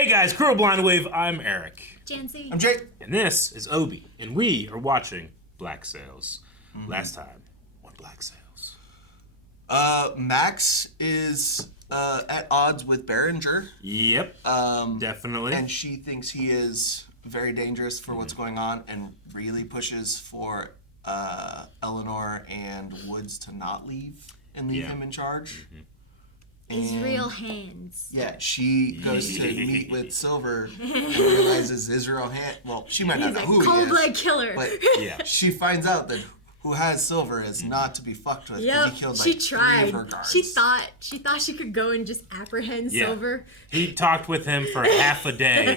Hey guys, Crew of Blind Wave, I'm Eric. Janci. I'm Jake. And this is Obi, and we are watching Black Sails. Last time, what Black Sails? Max is at odds with Berenger. Yep, definitely. And she thinks he is very dangerous for what's going on and really pushes for Eleanor and Woods to not leave and leave him in charge. His real hands. Yeah, she goes to meet with Silver and realizes his real hand. Well, she might not know who he is. Cold-blooded killer. But she finds out that who has Silver is not to be fucked with. Yep, He killed she like tried. 3 of her guards. She thought she could go and just apprehend Silver. He talked with him for half a day,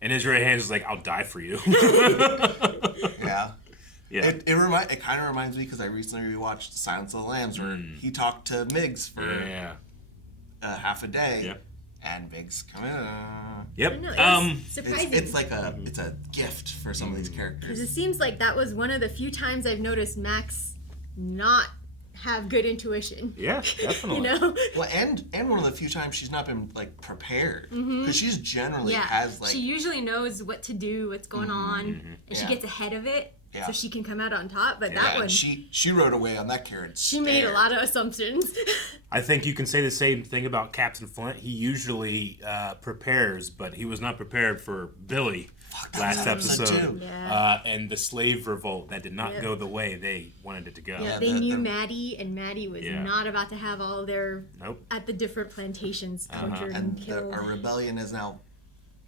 and his right hand was like, "I'll die for you." Yeah. Yeah. It kind of reminds me because I recently rewatched Silence of the Lambs where he talked to Miggs for half a day. Yep. And Miggs come in. Yep. I know, surprising. It's like it's a gift for some of these characters. Because it seems like that was one of the few times I've noticed Max not have good intuition. Yeah, definitely. You know? Well, and one of the few times she's not been like prepared because she's generally has like she usually knows what to do, what's going on, and she gets ahead of it. Yeah. So she can come out on top, but that one... She rode away on that carrot. She made a lot of assumptions. I think you can say the same thing about Captain Flint. He usually prepares, but he was not prepared for Billy last episode. And the slave revolt that did not go the way they wanted it to go. Yeah, they knew Madi, and Madi was not about to have all their... at the different plantations tortured and killed. Our rebellion is now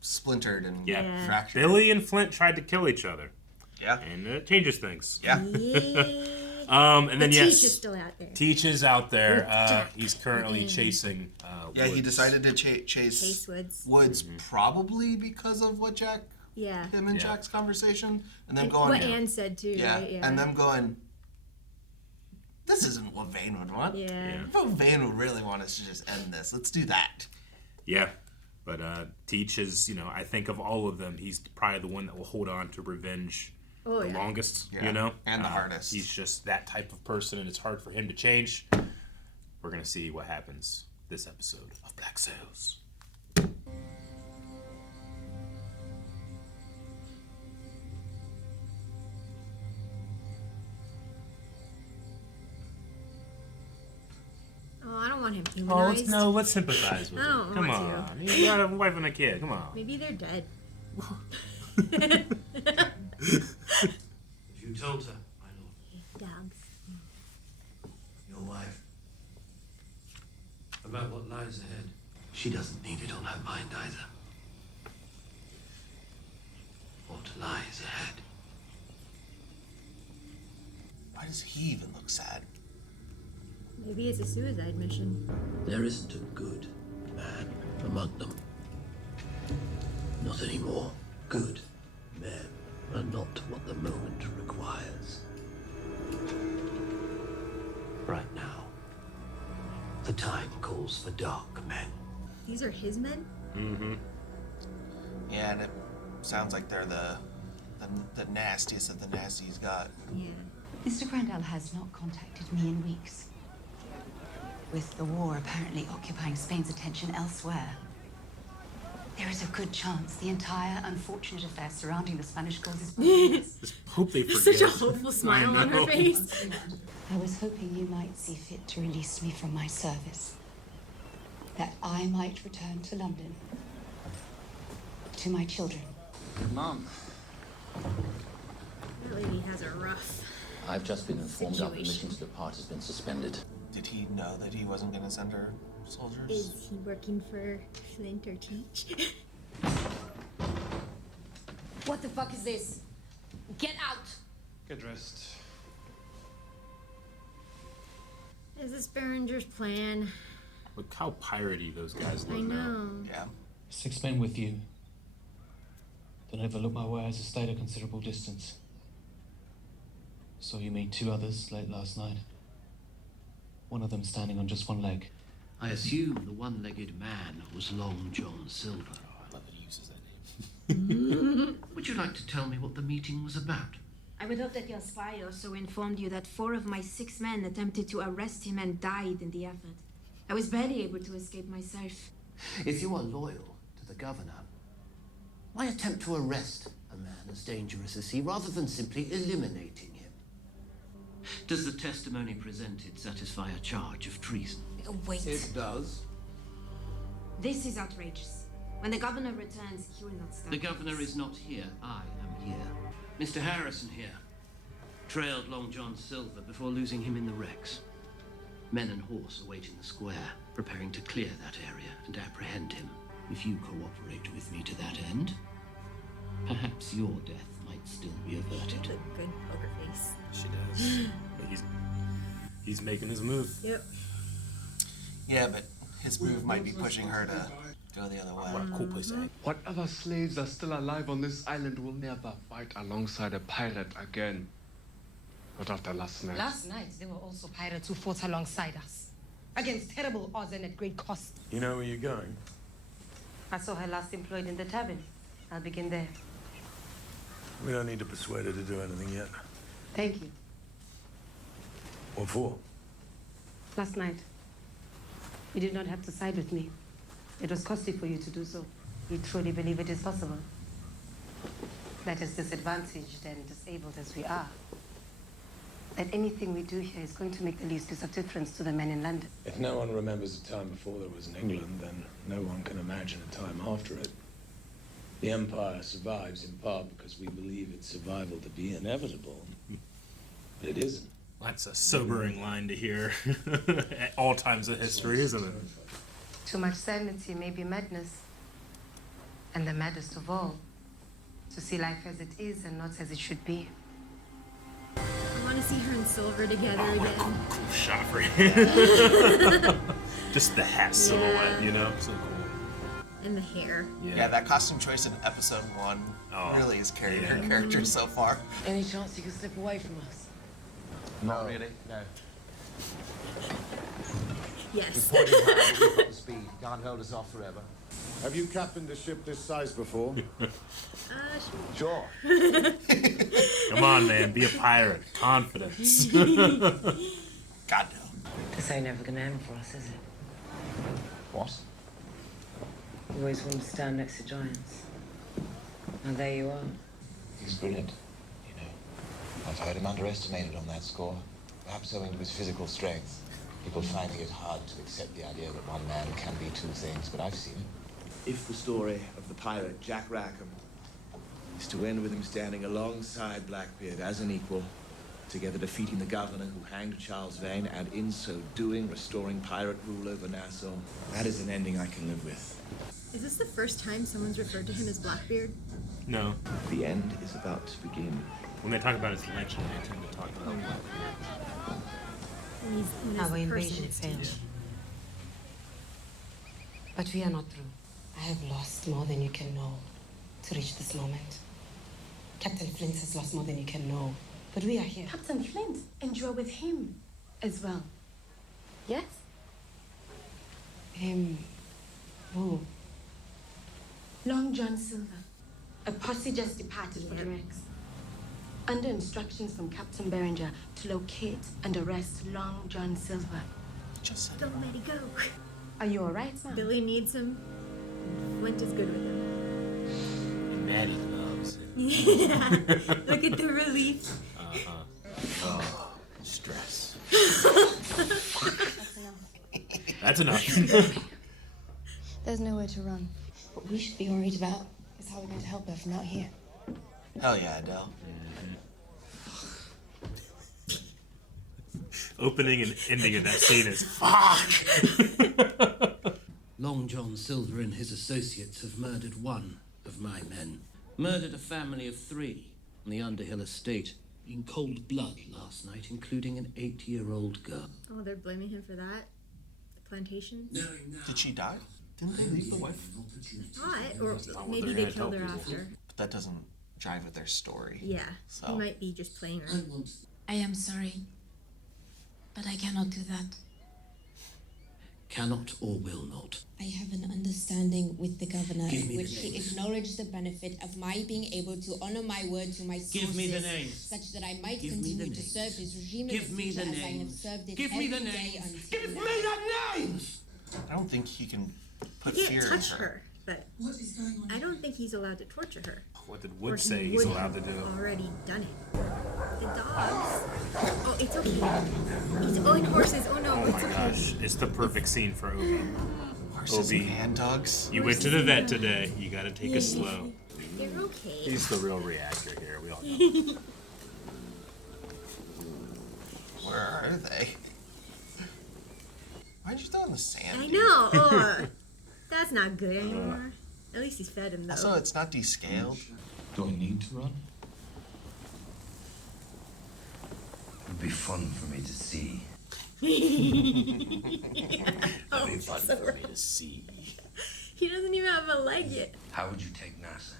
splintered and fractured. Billy and Flint tried to kill each other. Yeah. And it changes things. Yeah. And then Teach is still out there. Teach is out there. He's currently chasing Woods. He decided to chase Woods. Probably because of what him and Jack's conversation. And then going... What Anne said too, right? Yeah. And them going, this isn't what Vane would want. Yeah. What Vane would really want us to just end this. Let's do that. Yeah. But Teach is, I think of all of them, he's probably the one that will hold on to revenge the longest, and the hardest. He's just that type of person, and it's hard for him to change. We're going to see what happens this episode of Black Sails. Oh, I don't want him humanized. Let's sympathize with him. Come on. You got a wife and a kid. Come on. Maybe they're dead. Have you told her, my lord? Dogs. Your wife? About what lies ahead? She doesn't need it on her mind either. What lies ahead? Why does he even look sad? Maybe it's a suicide mission. There isn't a good man among them. Not anymore. Good men are not what the moment requires. Right now, the time calls for dark men. These are his men? Mm-hmm. Yeah, and it sounds like they're the nastiest of the nasty he's got. Yeah. Mr. Grandel has not contacted me in weeks. With the war apparently occupying Spain's attention elsewhere, there is a good chance the entire unfortunate affair surrounding the Spanish cause is behind us. Just hope they forget. Such a hopeful smile on her face. I was hoping you might see fit to release me from my service, that I might return to London, to my children. Mom, That lady has a rough I've just been informed our situation. permission to depart has been suspended. Did he know that he wasn't going to send her soldiers? Is he working for Flint or Teach? What the fuck is this? Get out! Get dressed. Is this Berenger's plan? Look how piratey those guys look I know. Yeah. 6 men with you. Don't overlook my way as I stayed a considerable distance. Saw you meet 2 others late last night. One of them standing on just one leg. I assume the one-legged man was Long John Silver. Oh, I love that he uses that name. Would you like to tell me what the meeting was about? I would hope that your spy also informed you that 4 of my 6 men attempted to arrest him and died in the effort. I was barely able to escape myself. If you are loyal to the governor. Why attempt to arrest a man as dangerous as he rather than simply eliminating him? Does the testimony presented satisfy a charge of treason? Wait. It does. This is outrageous. When the governor returns, he will not stand. The governor is not here. I am here. Mr. Harrison here trailed Long John Silver before losing him in the wrecks. Men and horse await in the square, preparing to clear that area and apprehend him. If you cooperate with me to that end, perhaps your death might still be averted. A good poker face. She does. But he's making his move. Yep. Yeah, but his move might be pushing her to go the other way. What a cool place to hang. What other slaves are still alive on this island will never fight alongside a pirate again. Not after last night. Last night, there were also pirates who fought alongside us. Against terrible odds and at great cost. You know where you're going? I saw her last employed in the tavern. I'll begin there. We don't need to persuade her to do anything yet. Thank you. What for? Last night, you did not have to side with me. It was costly for you to do so. You truly believe it is possible. That as disadvantaged and disabled as we are, that anything we do here is going to make the least bit of difference to the men in London. If no one remembers a time before there was in England, then no one can imagine a time after it. The Empire survives in part because we believe its survival to be inevitable. But it isn't. That's a sobering line to hear at all times of history, isn't it? Too much sanity may be madness. And the maddest of all, to see life as it is and not as it should be. I want to see her and Silver together again. Cool shot for him. Just the hat silhouette, you know? So cool. And the hair. Yeah, that costume choice in episode 1 really has carried her character so far. Any chance you can slip away from us? Not really, no. Yes. We've got the speed. Can't hold us off forever. Have you captained a ship this size before? Sure. Come on, man. Be a pirate. Confidence. God, no. This ain't never gonna end for us, is it? What? You always want to stand next to giants. And there you are. He's brilliant, you know. I've heard him underestimated on that score. Perhaps owing to his physical strength. People finding it hard to accept the idea that one man can be two things, but I've seen it. If the story of the pirate Jack Rackham is to end with him standing alongside Blackbeard as an equal, together defeating the governor who hanged Charles Vane, and in so doing restoring pirate rule over Nassau, that is an ending I can live with. Is this the first time someone's referred to him as Blackbeard? No. The end is about to begin. When they talk about his legend, they tend to talk about Blackbeard. Our invasion failed. But we are not through. I have lost more than you can know to reach this moment. Captain Flint has lost more than you can know. But we are here. Captain Flint, and you are with him as well. Yes? Him. Who? Long John Silver. A posse just departed for the wrecks. Under instructions from Captain Berenger to locate and arrest Long John Silver. Just don't let it go. Are you alright, Mom? Billy needs him. Flint is good with him. And Madi loves him. Yeah. Look at the relief. Oh, stress. That's enough. That's enough. There's nowhere to run. What we should be worried about is how we're going to help her from out here. Hell yeah, Adele. Opening and ending of that scene is fuck. Long John Silver and his associates have murdered one of my men. Murdered a family of 3 on the Underhill estate in cold blood last night, including an 8-year-old girl. Oh, they're blaming him for that? The plantations? Did she die? Didn't they leave the wife? Thought, or maybe they killed her after. But that doesn't jive with their story. Yeah, So. he might be just playing her. I am sorry, but I cannot do that. Cannot or will not. I have an understanding with the governor Give in me which the he names. acknowledged the benefit of my being able to honor my word to my sources, Give me the names. such that I might Give me the continue to names. serve his regime in Give the me future the as I have names. served it Give me the every day names. until Give now. me the names! I don't think he can put He fear can't in touch her. her, but What is going on? I don't think he's allowed to torture her. What did Or Wood he say he's would allowed to have do? already done it. The dogs. Oh, it's okay. He's and horses. Oh no, Oh it's my okay. gosh, it's the perfect scene for Obi. Horses Obi, and dogs. you went to the vet today. You gotta take it slow. They're okay. He's the real reactor here. We all know. Where are they? Why'd you throw in the sand? I know. Oh, that's not good anymore. At least he's fed him though. Also, it's not descaled. Do I need to run? It would be fun for me to see. Oh, It'd be fun so for me to see. He doesn't even have a leg yet. How would you take NASA?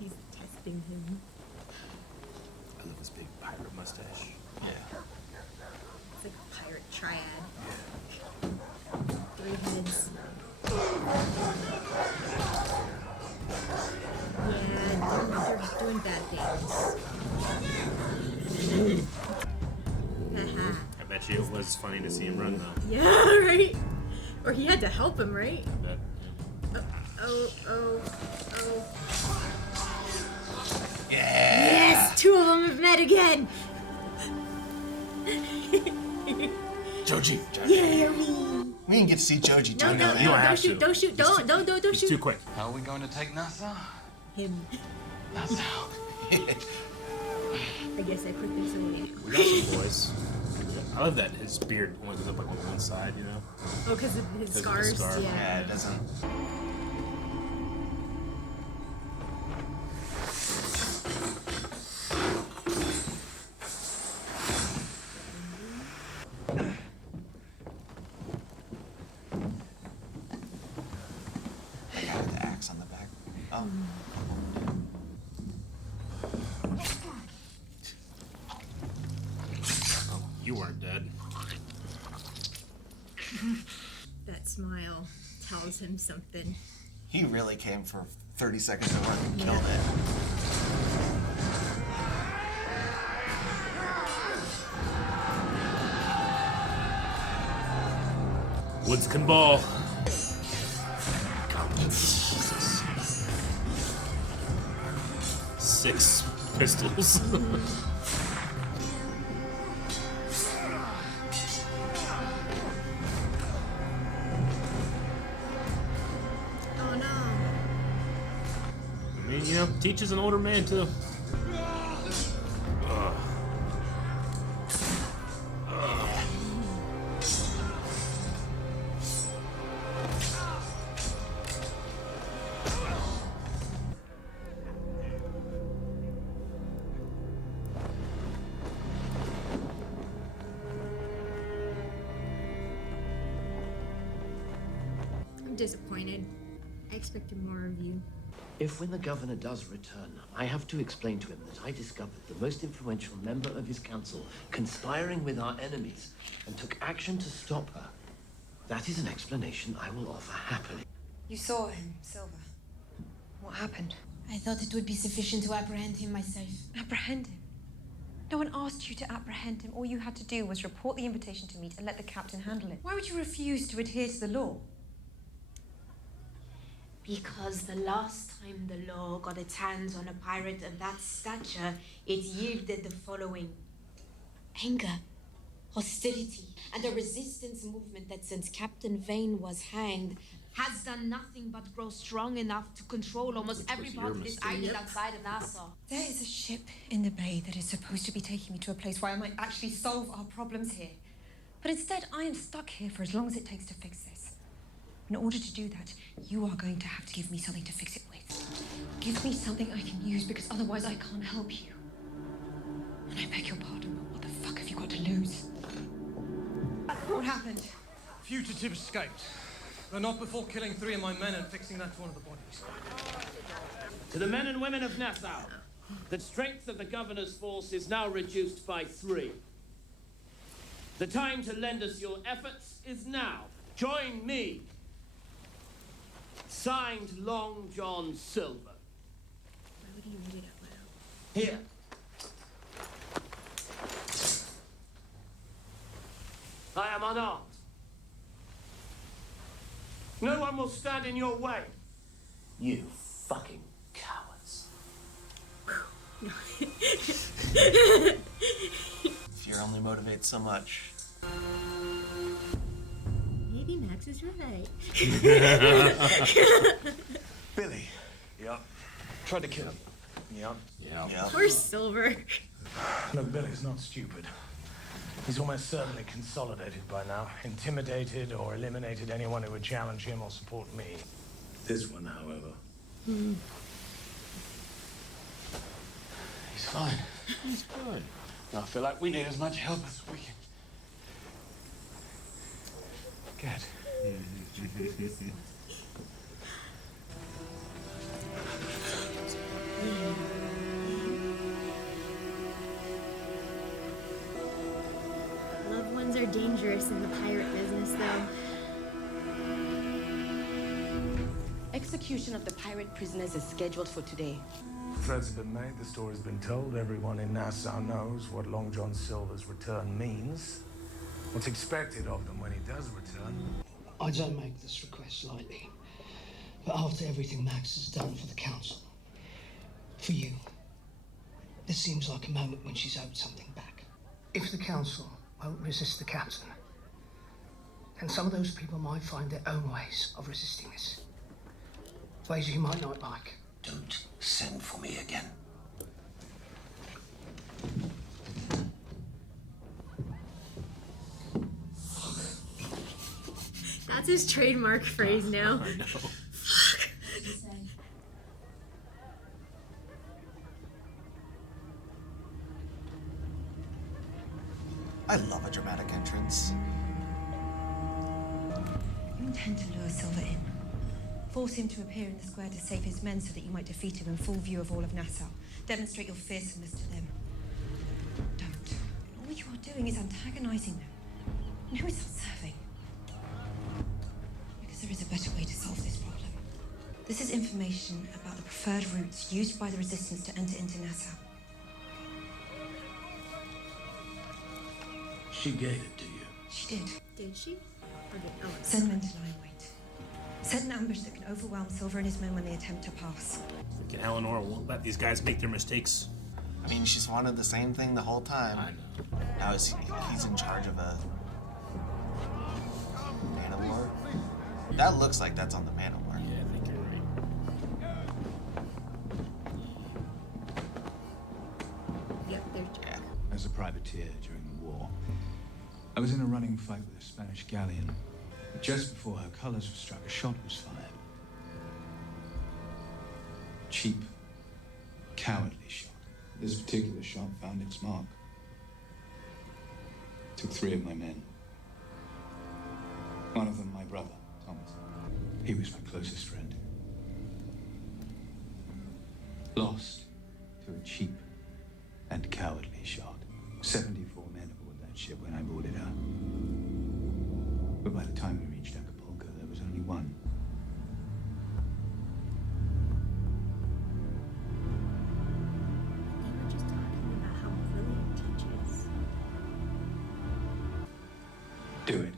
He's testing him. I love his big pirate mustache. Yeah. It's like a pirate triad. 3 heads. Yeah, they're doing bad things. Haha. I bet you it was funny to see him run though. Yeah, right? Or he had to help him, right? I bet. Oh. Yeah. Yes, 2 of them have met again. Joji. Yeah, me. We didn't get to see Joji. No, Don't no, know no, that. don't shoot, don't shoot, don't He's shoot. too quick. How are we going to take NASA? Him. That's how. I guess I put this away. We got some boys. I love that his beard only goes up like on one side, you know? Oh, because of his 'Cause of the scars? scar. Yeah. Yeah, it doesn't. They got the axe on the back. Oh. Oh, you weren't dead. That smile tells him something. He really came for 30 seconds at work and killed it. Woods can ball. Jesus. 6 pistols. Oh no. I mean, you know, teaches an older man too. Ugh. I'm disappointed. I expected more of you. If when the governor does return, I have to explain to him that I discovered the most influential member of his council conspiring with our enemies and took action to stop her, that is an explanation I will offer happily. You saw him, Silver. What happened? I thought it would be sufficient to apprehend him myself. Apprehend him? No one asked you to apprehend him. All you had to do was report the invitation to meet and let the captain handle it. Why would you refuse to adhere to the law? Because the last time the law got its hands on a pirate of that stature, it yielded the following: anger, hostility, and a resistance movement that since Captain Vane was hanged has done nothing but grow strong enough to control almost every part of this island outside of Nassau. There is a ship in the bay that is supposed to be taking me to a place where I might actually solve our problems here. But instead, I am stuck here for as long as it takes to fix this. In order to do that, you are going to have to give me something to fix it with. Give me something I can use, because otherwise I can't help you. And I beg your pardon, but what the fuck have you got to lose? What happened? Fugitive escaped. But not before killing 3 of my men and fixing that to one of the bodies. To the men and women of Nassau, the strength of the governor's force is now reduced by 3. The time to lend us your efforts is now. Join me. Signed, Long John Silver. Why would he read it out loud? Here. I am unarmed. No one will stand in your way. You fucking cowards. Fear only motivates so much. Maybe Max is right. Billy. Yep. Tried to kill him. Yep. Yep. Poor Silver. Look, Billy's not stupid. He's almost certainly consolidated by now, intimidated or eliminated anyone who would challenge him or support me. This one, however. He's fine. He's good. I feel like we need as much help as we can get. Loved ones are dangerous in the pirate business, though. Execution of the pirate prisoners is scheduled for today. Threats have been made, the story's been told. Everyone in Nassau knows what Long John Silver's return means. What's expected of them when he does return. I don't make this request lightly, but after everything Max has done for the council, for you, this seems like a moment when she's owed something back. If the council won't resist the captain, then some of those people might find their own ways of resisting this. Ways you might not like. Don't send for me again. That's his trademark phrase now. I know. Fuck. I love a dramatic entrance. You intend to lure Silver in. Force him to appear in the square to save his men so that you might defeat him in full view of all of Nassau. Demonstrate your fearsomeness to them. Don't. All you are doing is antagonizing them. And who is that serving? Because there is a better way to solve this problem. This is information about the preferred routes used by the Resistance to enter into Nassau. She gave it to you. She did. Did she? Or did Ellen? Send men to lie in wait. Set an ambush that can overwhelm Silver and his men when they attempt to pass. Freaking Eleanor won't let these guys make their mistakes. I mean, she's wanted the same thing the whole time. I know. Now he's in charge of a man of war. That looks like that's on the man of war. Yeah, I think you're right. Yep, there's Jack. As a privateer during the war, I was in a running fight with a Spanish galleon. Just before her colors were struck, a shot was fired. Cheap, cowardly shot. This particular shot found its mark. Took 3 of my men. One of them, my brother, Thomas. He was my closest friend. Lost to a cheap and cowardly shot. 74 men aboard that ship when I boarded her. But by the time we reached Acapulco, there was only one. They were just talking about how brilliant Teach is. Do it.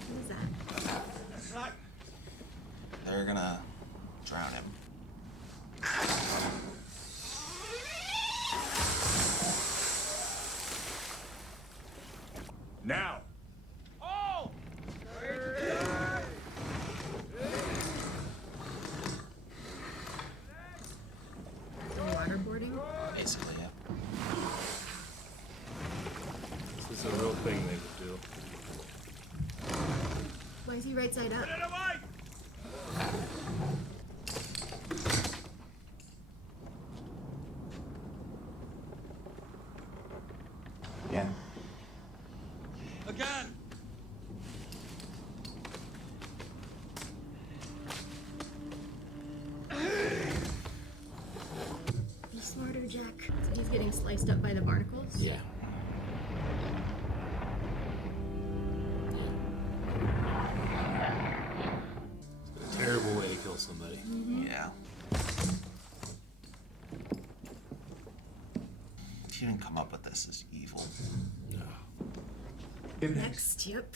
What was that? That's right. They're gonna drown him. Now! Waterboarding? Basically, yeah. This is a real thing they would do. Why is he right side up? Yeah. Again! Be smarter, Jack. So he's getting sliced up by the barnacles? Yeah. somebody. Mm-hmm. Yeah. He didn't come up with this as evil. No. Next, yep.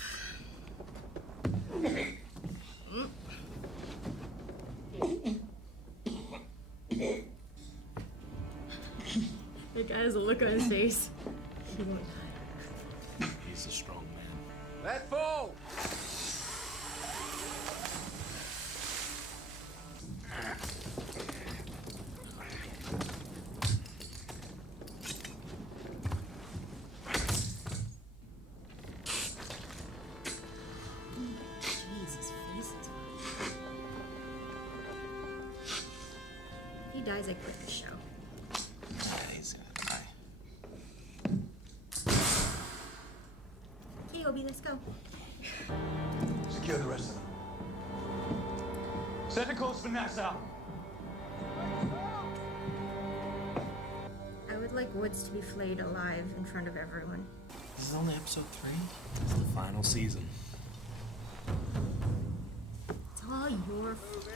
The guy has a look on his face. He won't die. He's a strong man. Let fall! Jesus, face. If he dies, I quit the show. Yeah, he's gonna die. Okay, Obi, let's go. Secure the rest of them. Set a course for Nassau. I would like Woods to be flayed alive in front of everyone. This is only episode 3? It's the final season. It's all your fault.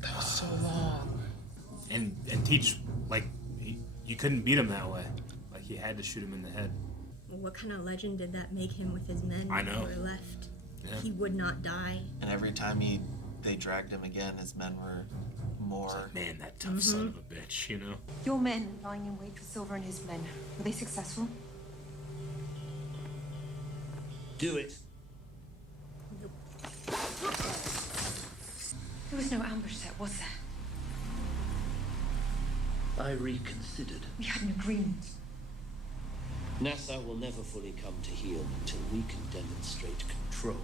That was so long. And Teach, like, you couldn't beat him that way. Like, he had to shoot him in the head. What kind of legend did that make him with his men I know. who were left? Yeah. He would not die. And every time they dragged him again, his men were more... Like, man, that tough son of a bitch, you know? Your men lying in wait for Silver and his men, were they successful? Do it. There was no ambush set, was there? I reconsidered. We had an agreement. Nassau will never fully come to heel until we can demonstrate control.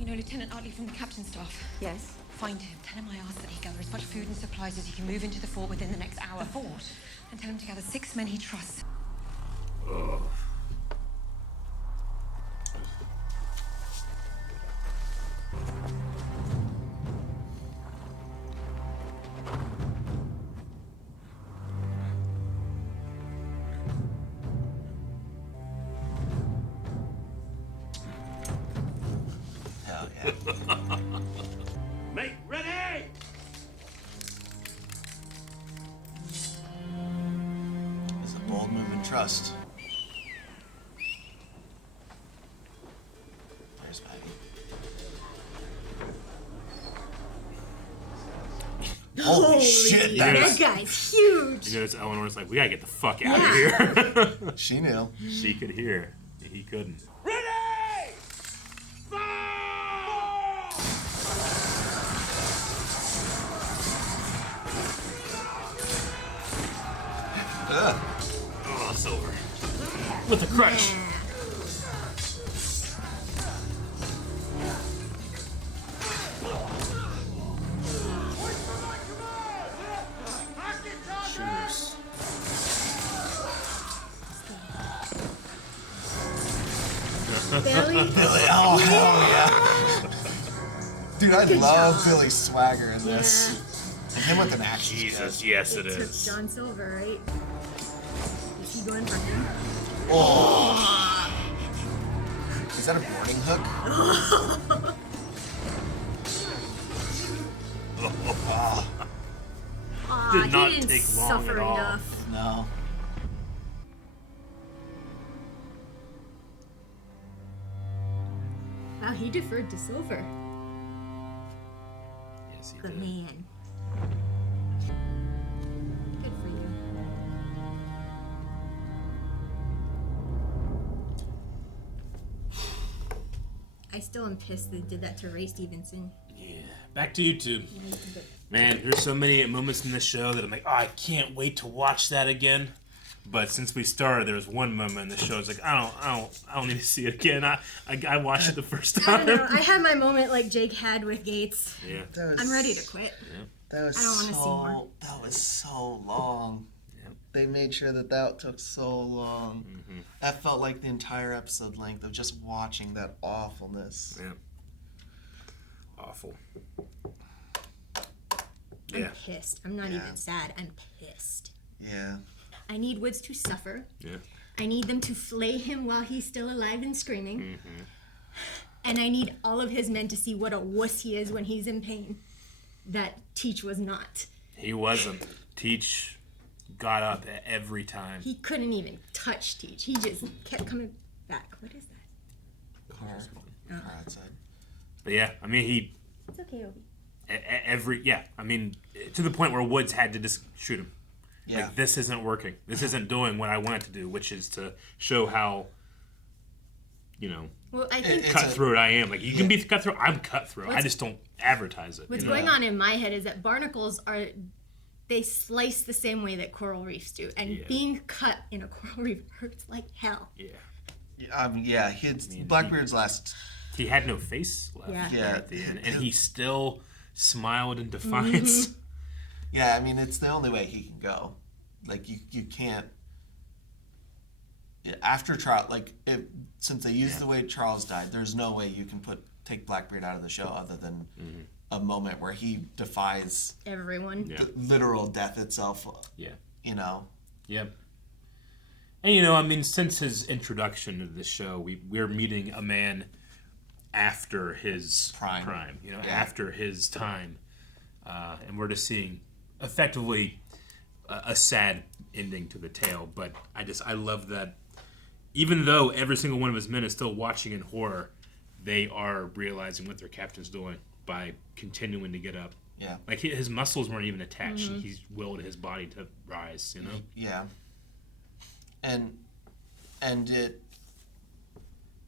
You know Lieutenant Utley from the captain's staff? Yes. Find him. Tell him I asked that he gather as much food and supplies as he can move into the fort within the next hour. The fort? And tell him to gather 6 men he trusts. Ugh. Hell yeah. Make ready! It's a bold move and trust. There's Maggie. Holy shit, that guy's huge. You notice Eleanor's like, we gotta get the fuck out Yeah. of here. She knew. She could hear. He couldn't. Oh, Silver. With the crutch. Shooters. Billy? Oh, hell yeah. Dude, I love Billy's swagger in this. And him with an axe. Jesus, yes it It is. took John Silver, right? Is he going for him? Oh. Is that a boarding hook? Oh. Did not he didn't take long suffer at all. enough. No. Wow, he deferred to Silver. Yes, he The did. man. Good for you. I still am pissed they did that to Ray Stevenson. Yeah. Back to YouTube. Man, there's so many moments in this show that I'm like, oh, I can't wait to watch that again. But since we started, there was one moment in the show. It's like I don't need to see it again. I watched it the first I time. don't know. I had my moment like Jake had with Gates. Yeah. I'm ready to quit. Yeah. That was I don't wanna see more. That was so long. They made sure that took so long. Mm-hmm. That felt like the entire episode length of just watching that awfulness. Yeah. Awful. I'm pissed. I'm not even sad. I'm pissed. Yeah. I need Woods to suffer. Yeah. I need them to flay him while he's still alive and screaming. And I need all of his men to see what a wuss he is when he's in pain. That Teach was not. He wasn't. Teach got up every time. He couldn't even touch Teach. He just kept coming back. What is that? Car outside. But yeah, I mean, It's okay, Obi. I mean, to the point where Woods had to just shoot him. Yeah. Like, this isn't working. This isn't doing what I want it to do, which is to show how, Well, I think cutthroat I am. Like, you can be cutthroat. I'm cutthroat. I just don't advertise it. What's going on in my head is that barnacles they slice the same way that coral reefs do, and being cut in a coral reef hurts like hell. Yeah. Blackbeard's last. He had no face left at the end, and he still smiled in Mm-hmm. defiance. Yeah, I mean, it's the only way he can go. Like, you can't. After Charles, since they used the way Charles died, there's no way you can take Blackbeard out of the show other than a moment where he defies everyone. The literal death itself. Yeah. Yep. And I mean, since his introduction to this show, we're meeting a man after his prime. After his time, and we're just seeing effectively a sad ending to the tale. But I love that. Even though every single one of his men is still watching in horror, they are realizing what their captain's doing by continuing to get up. Yeah. Like, his muscles weren't even attached. He's willed his body to rise, Yeah. And it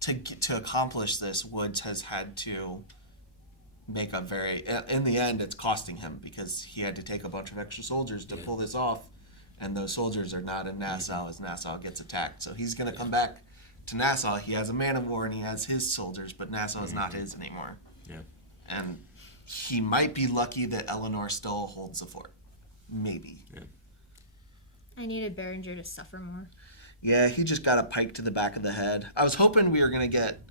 to accomplish this, Woods has had to make a in the end, it's costing him because he had to take a bunch of extra soldiers to pull this off. And those soldiers are not in Nassau as Nassau gets attacked. So he's going to come back to Nassau. He has a man of war and he has his soldiers, but Nassau is not his anymore. Yeah. And he might be lucky that Eleanor still holds the fort. Maybe. Yeah. I needed Berenger to suffer more. Yeah, he just got a pike to the back of the head. I was hoping we were going to get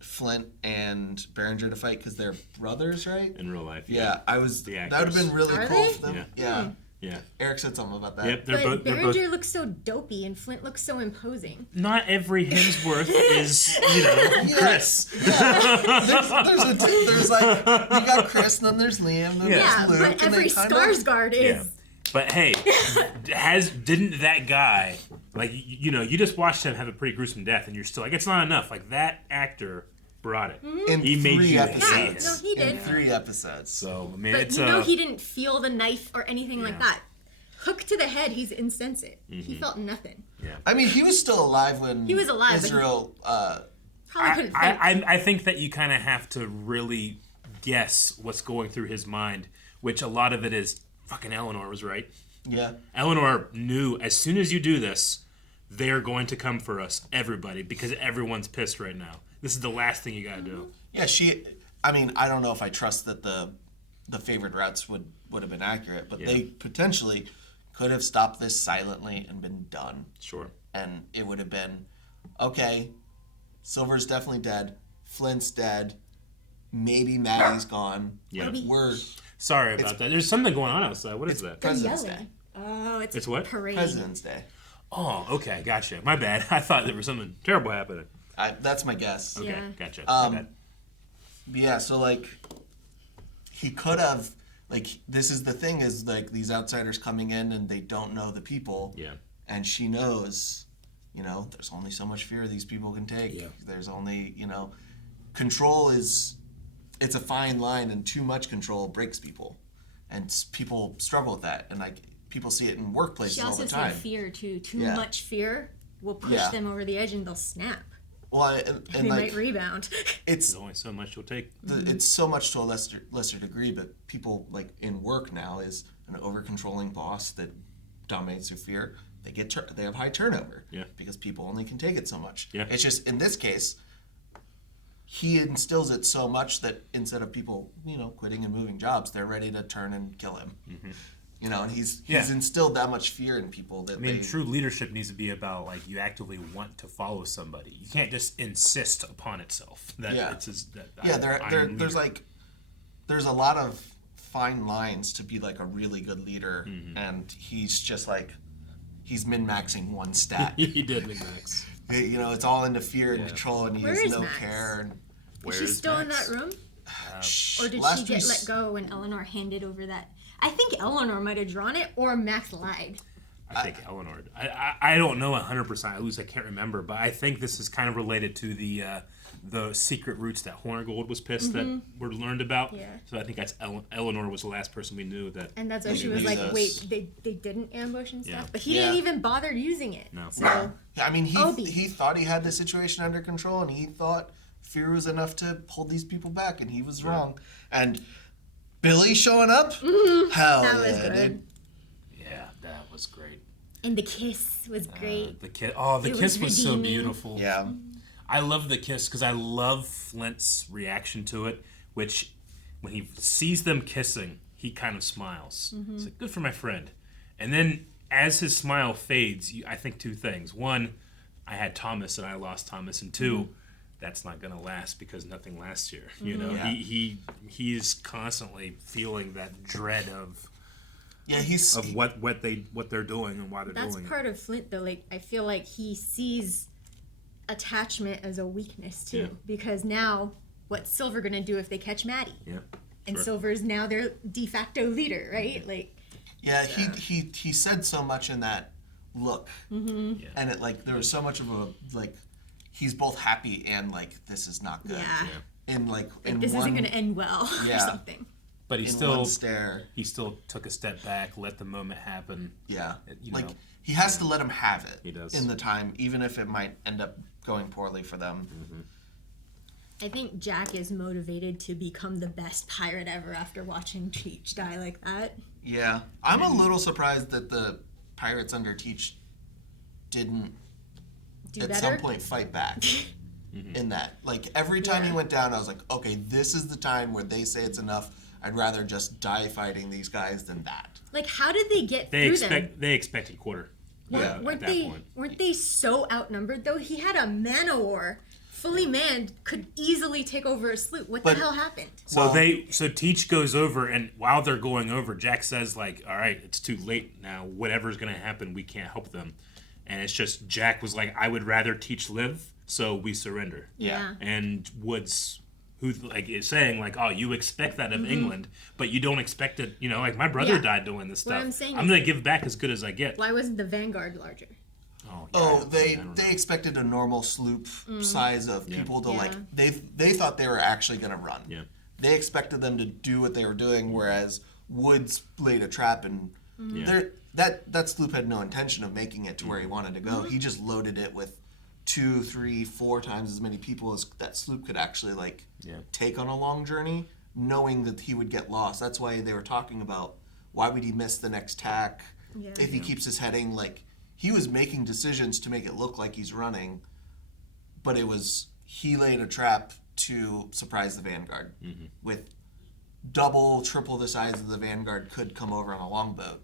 Flint and Berenger to fight because they're brothers, right? In real life. Yeah, that would have been really cool for them. Yeah. Yeah. Eric said something about that. Yep, But Berenger looks so dopey and Flint looks so imposing. Not every Hemsworth is, Chris. There's like, you got Chris, and then there's Liam, then there's Luke. But every Skarsgård is. Yeah. But hey, didn't that guy, you just watched him have a pretty gruesome death, and you're still like, it's not enough. Like, that actor brought it. He made you episodes. hate it. No, he did. In 3 episodes. So, I mean, But it's he didn't feel the knife or anything like that. Hook to the head, he's insensate. He felt nothing. Yeah. I mean, he was still alive when He was alive, but Israel. Probably couldn't think. I think that you kind of have to really guess what's going through his mind, which a lot of it is fucking Eleanor was right. Yeah. Eleanor knew as soon as you do this, they're going to come for us, everybody, because everyone's pissed right now. This is the last thing you gotta do. Yeah, I mean, I don't know if I trust that the favored routes would have been accurate, but they potentially could have stopped this silently and been done. Sure. And it would have been, okay, Silver's definitely dead, Flint's dead, maybe Maddie's gone. Yeah. We're sorry about that. There's something going on outside. What is that? President's Day. Oh, It's what? Parade. President's Day. Oh, okay, gotcha. My bad. I thought there was something terrible happening. That's my guess. Okay, gotcha. My bad. Yeah, so he could have this is the thing is these outsiders coming in and they don't know the people. Yeah. And she knows, there's only so much fear these people can take. Yeah. There's only, control it's a fine line, and too much control breaks people. And people struggle with that. And people see it in workplaces She all also the time. said fear too. Too Yeah. much fear will push them over the edge and they'll snap. Well, and They might rebound. It's There's only so much you'll take. It's so much to a lesser degree, but people in work now is an over-controlling boss that dominates through fear. They have high turnover because people only can take it so much. Yeah. It's just in this case, he instills it so much that instead of people quitting and moving jobs, they're ready to turn and kill him. Mm-hmm. And he's instilled that much fear in people that true leadership nees to be about you actively want to follow somebody. You can't just insist upon itself that it's there's a lot of fine lines to be a really good leader, and he's just he's min-maxing one stat. He did min-max. You know, it's all into fear and control, and he Where has is no Max? care. And Is she still in that room? Or did she get let go when Eleanor handed over that? I think Eleanor might have drawn it, or Max lied. I think Eleanor. I don't know 100%. At least I can't remember. But I think this is kind of related to the secret roots that Hornigold was pissed that were learned about. Yeah. So I think that's Eleanor was the last person we knew that. And that's why she was like, wait, they didn't ambush and stuff? Yeah. But he didn't even bother using it. No. So, I mean, he thought he had the situation under control, and he thought fear was enough to hold these people back, and he was wrong. And Billy showing up? Hell that yeah, was good. dude. Yeah, that was great. And the kiss was great. The kiss was so redeeming. beautiful. Yeah. I love the kiss because I love Flint's reaction to it, which when he sees them kissing, he kind of smiles. Mhm. It's like, good for my friend. And then as his smile fades, I think two things. One, I had Thomas and I lost Thomas. And two, that's not going to last because nothing lasts here. You know, Yeah. he's constantly feeling that dread of what they're doing and why they're That's doing part of Flint, though. Like, I feel like he sees attachment as a weakness, too. Yeah. Because now, what's Silver going to do if they catch Maddie? Yeah. And Sure. Silver's now their de facto leader, right? Like, Yeah, he said so much in that look, and it like there was so much of a like he's both happy and like this is not good. Yeah. And like in this one, isn't going to end well Yeah. or something. But he in still one stare. He still took a step back, let the moment happen. Yeah, You like know. he has to let him have it. He does. In the time, even if it might end up going poorly for them. I think Jack is motivated to become the best pirate ever after watching Cheech die like that. Yeah, I'm a little surprised that the pirates under Teach didn't Do at better? some point fight back. In that, like every time he went down, I was like, okay, this is the time where they say it's enough. I'd rather just die fighting these guys than that. Like, how did they get through them? They expected quarter. Weren't at that they point. weren't they so outnumbered though? He had a man o' war, fully manned, could easily take over a sloop. What the hell happened? So Teach goes over, and while they're going over, Jack says like, "All right, it's too late now. Whatever's gonna happen, we can't help them." And it's just Jack was like, "I would rather Teach live, so we surrender." Yeah. And Woods, who like is saying like, "Oh, you expect that of Mhm. England, but you don't expect it." You know, like my brother Yeah. died doing this What stuff. I'm saying I'm is- gonna give back as good as I get. Why wasn't the Vanguard larger? Oh, they expected a normal sloop size of people to like they thought they were actually going to run. Yeah. They expected them to do what they were doing, whereas Woods laid a trap and that sloop had no intention of making it to where he wanted to go. He just loaded it with 2, 3, 4 times as many people as that sloop could actually like take on a long journey, knowing that he would get lost. That's why they were talking about why would he miss the next tack if he keeps his heading like. He was making decisions to make it look like he's running, but he laid a trap to surprise the Vanguard with double, triple the size of the Vanguard could come over on a longboat,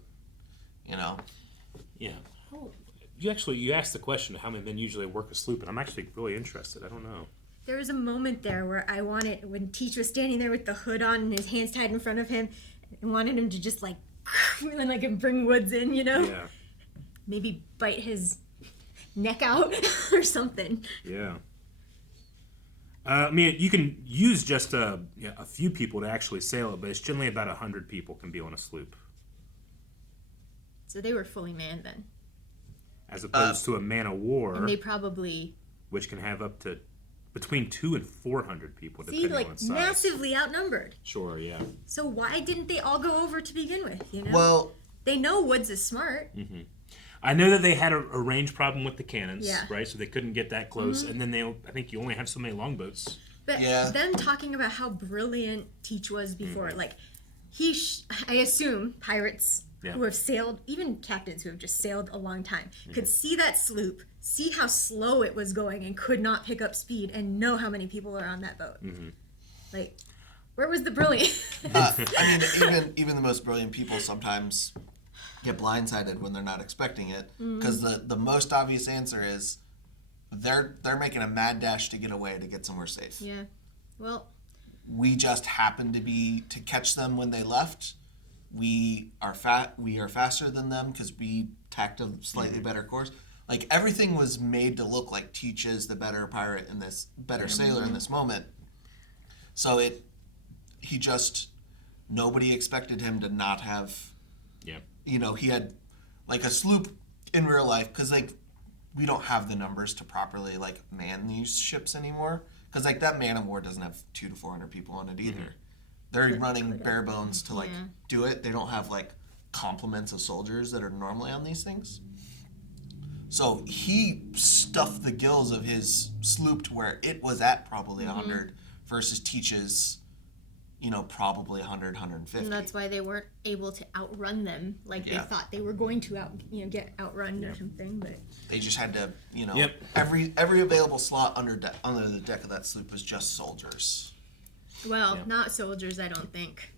you know? Yeah. You asked the question of how many men usually work a sloop, and I'm actually really interested. I don't know. There was a moment there where I wanted, when Teach was standing there with the hood on and his hands tied in front of him, I wanted him to just like, and like bring Woods in, you know? Yeah. Maybe bite his neck out or something. Yeah. I mean, you can use just a few people to actually sail it, but it's generally about 100 people can be on a sloop, So they were fully manned then. as opposed to a man of war, And they probably, which can have up to between 200 and 400 people, see, depending like on size. massively outnumbered. Sure, yeah. So why didn't they all go over to begin with, you know? Well, they know Woods is smart. hmm I know that they had a range problem with the cannons, Yeah. right? So they couldn't get that close, Mhm. and then I think you only have so many longboats. But them talking about how brilliant Teach was before, like, I assume pirates who have sailed, even captains who have just sailed a long time, could see that sloop, see how slow it was going and could not pick up speed, and know how many people are on that boat. Like, where was the brilliance? I mean, even the most brilliant people sometimes get blindsided when they're not expecting it, because the most obvious answer is they're making a mad dash to get away to get somewhere safe. Yeah. Well, We just happened to catch them when they left. We are faster than them because we tacked a slightly better course. like everything was made to look like Teach is the better pirate in this, better sailor in this moment. So nobody expected him to not have, you know, he had like a sloop in real life, because like we don't have the numbers to properly like man these ships anymore, because like that man of war doesn't have 200 to 400 people on it either. They're running bare bones to like do it. They don't have like complements of soldiers that are normally on these things. So he stuffed the gills of his sloop to where it was at probably 100 versus Teach's, you know, probably 100, 150. And that's why they weren't able to outrun them like they thought they were going to get outrun or something. But they just had to, you know, every available slot under the deck of that sloop was just soldiers. Well, not soldiers, I don't think.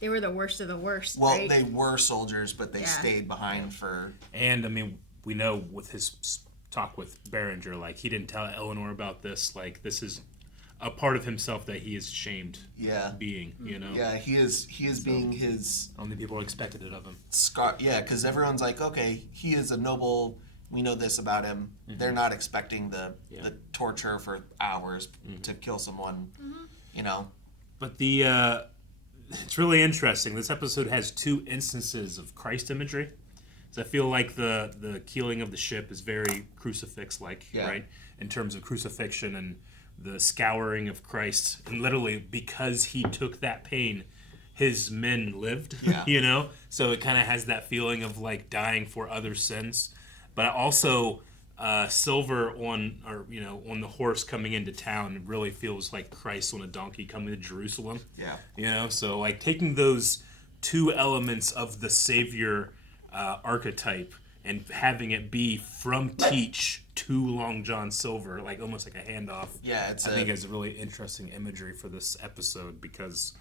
They were the worst of the worst. Well, right? they were soldiers, but they stayed behind for. And I mean, we know with his talk with Berenger, like he didn't tell Eleanor about this. Like this is a part of himself that he is ashamed being, you know? Yeah, he is being his... Only people expected it of him. Yeah, because everyone's like, okay, he is a noble, we know this about him. They're not expecting the torture for hours to kill someone, you know? But it's really interesting. This episode has 2 instances of Christ imagery. So I feel like the keeling of the ship is very crucifix-like, right? In terms of crucifixion and the scouring of Christ, and literally because he took that pain, his men lived. You know, so it kind of has that feeling of like dying for other sins. But also, Silver on the horse coming into town really feels like Christ on a donkey coming to Jerusalem. You know, so like taking those 2 elements of the Savior archetype and having it be from Teach to Long John Silver, like almost like a handoff. I think it's a really interesting imagery for this episode because,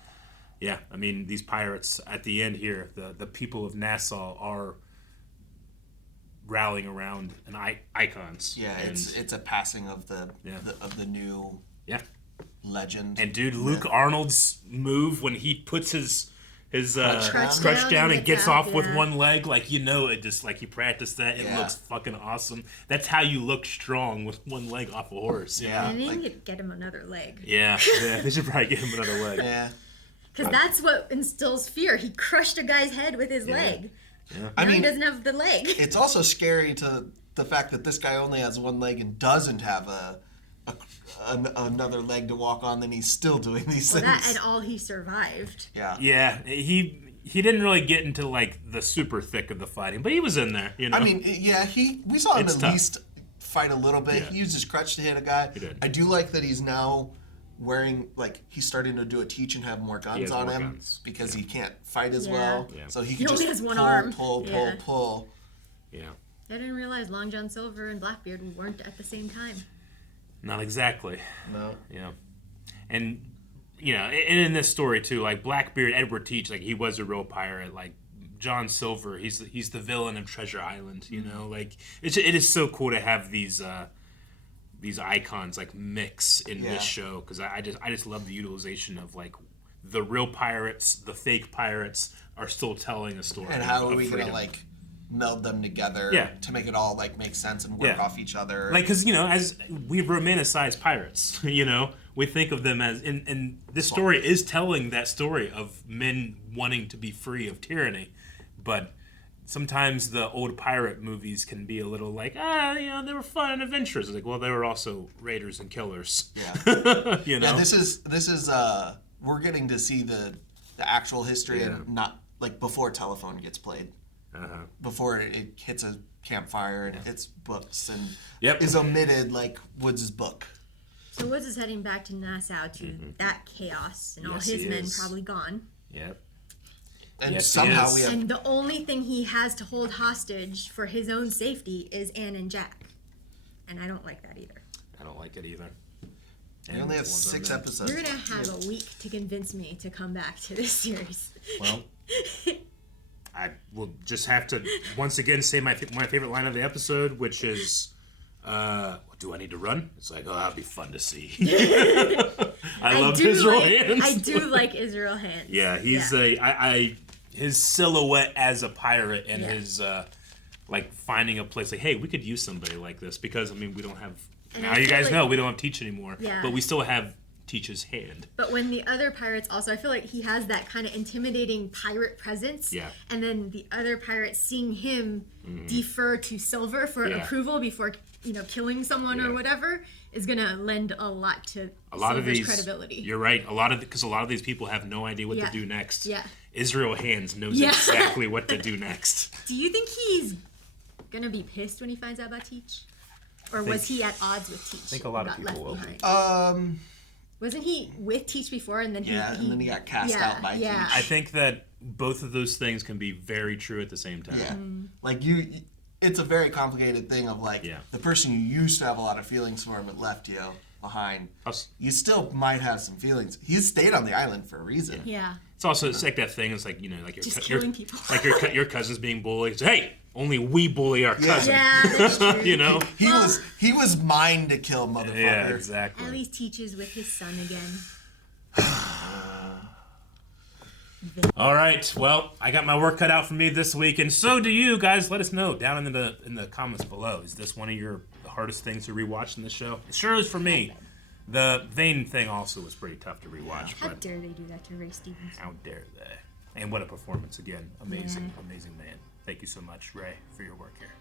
I mean, these pirates at the end here, the people of Nassau are rallying around icons. It's a passing of the new legend. And dude, Luke Arnold's move when he puts his crutch down and gets off with one leg, like, you know, it just like he practiced that. It looks fucking awesome. That's how you look strong with one leg off a horse. And they need to get him another leg. They should probably get him another leg. Because that's what instills fear. He crushed a guy's head with his leg. I mean, he doesn't have the leg. It's also scary to the fact that this guy only has one leg and doesn't have another leg to walk on, then he's still doing these things. And all he survived. He didn't really get into like the super thick of the fighting, but he was in there, you know. I mean, we saw him least fight a little bit. He used his crutch to hit a guy. He did. I do like that he's now wearing, like, he's starting to do a Teach and have more guns on him because he can't fight as well. So he can only just has one arm. pull. I didn't realize Long John Silver and Blackbeard weren't at the same time. Not exactly. No. And, you know, and in this story, too, like, Blackbeard, Edward Teach, like, he was a real pirate. Like, John Silver, he's the villain of Treasure Island, you know? Like, it is so cool to have these icons, like, mix in this show, because I just love the utilization of, like, the real pirates, the fake pirates are still telling a story. And how are we going to, like, meld them together to make it all like make sense and work off each other? Like, because, you know, as we romanticize pirates, you know, we think of them as, and this story is telling that story of men wanting to be free of tyranny, but sometimes the old pirate movies can be a little like, you know, they were fun and adventurous. It's like, well, they were also raiders and killers. You know? This is we're getting to see the actual history and not like before telephone gets played. Before it hits a campfire and hits books and is omitted like Woods' book. So Woods is heading back to Nassau to that chaos and all his men probably gone. And somehow we have... And the only thing he has to hold hostage for his own safety is Anne and Jack. And I don't like that either. I don't like it either. We only have 6 episodes. You're going to have a week to convince me to come back to this series. Well... I will just have to once again say my favorite line of the episode, which is, "Do I need to run?" It's like, oh, that'd be fun to see. I love Israel Hands. I do like Israel Hands. Yeah, he's his silhouette as a pirate and his like finding a place like, hey, we could use somebody like this because I mean we don't have. And Now I you feel guys like- know we don't have Teach anymore, Yeah. but we still have Teach's hand. But when the other pirates also, I feel like he has that kind of intimidating pirate presence. Yeah. And then the other pirates seeing him defer to Silver for Yeah. approval before, killing someone or whatever is going to lend a lot to Silver's credibility. You're right. Because a lot of these people have no idea what to do next. Yeah. Israel Hands knows Yeah. exactly what to do next. Do you think he's going to be pissed when he finds out about Teach? Or was he at odds with Teach? I think a lot of got people left will be. behind? Wasn't he with Teach before and then he and then he got cast out by Teach. I think that both of those things can be very true at the same time. Yeah. Like it's a very complicated thing of like the person you used to have a lot of feelings for but left you behind. You still might have some feelings. He stayed on the island for a reason. Yeah. It's like that thing. It's like like Just killing people. Like your cousin's being bullied. Hey, only we bully our cousin. Yeah, that's true. He was mine to kill, motherfucker. Yeah, exactly. At least Teach is with his son again. All right. Well, I got my work cut out for me this week, and so do you guys. Let us know down in the comments below. Is this one of your hardest things to rewatch in the show? It sure is for me. The Vane thing also was pretty tough to rewatch. How dare they do that to Ray Stevens? How dare they? And what a performance again. Amazing, amazing man. Thank you so much, Ray, for your work here.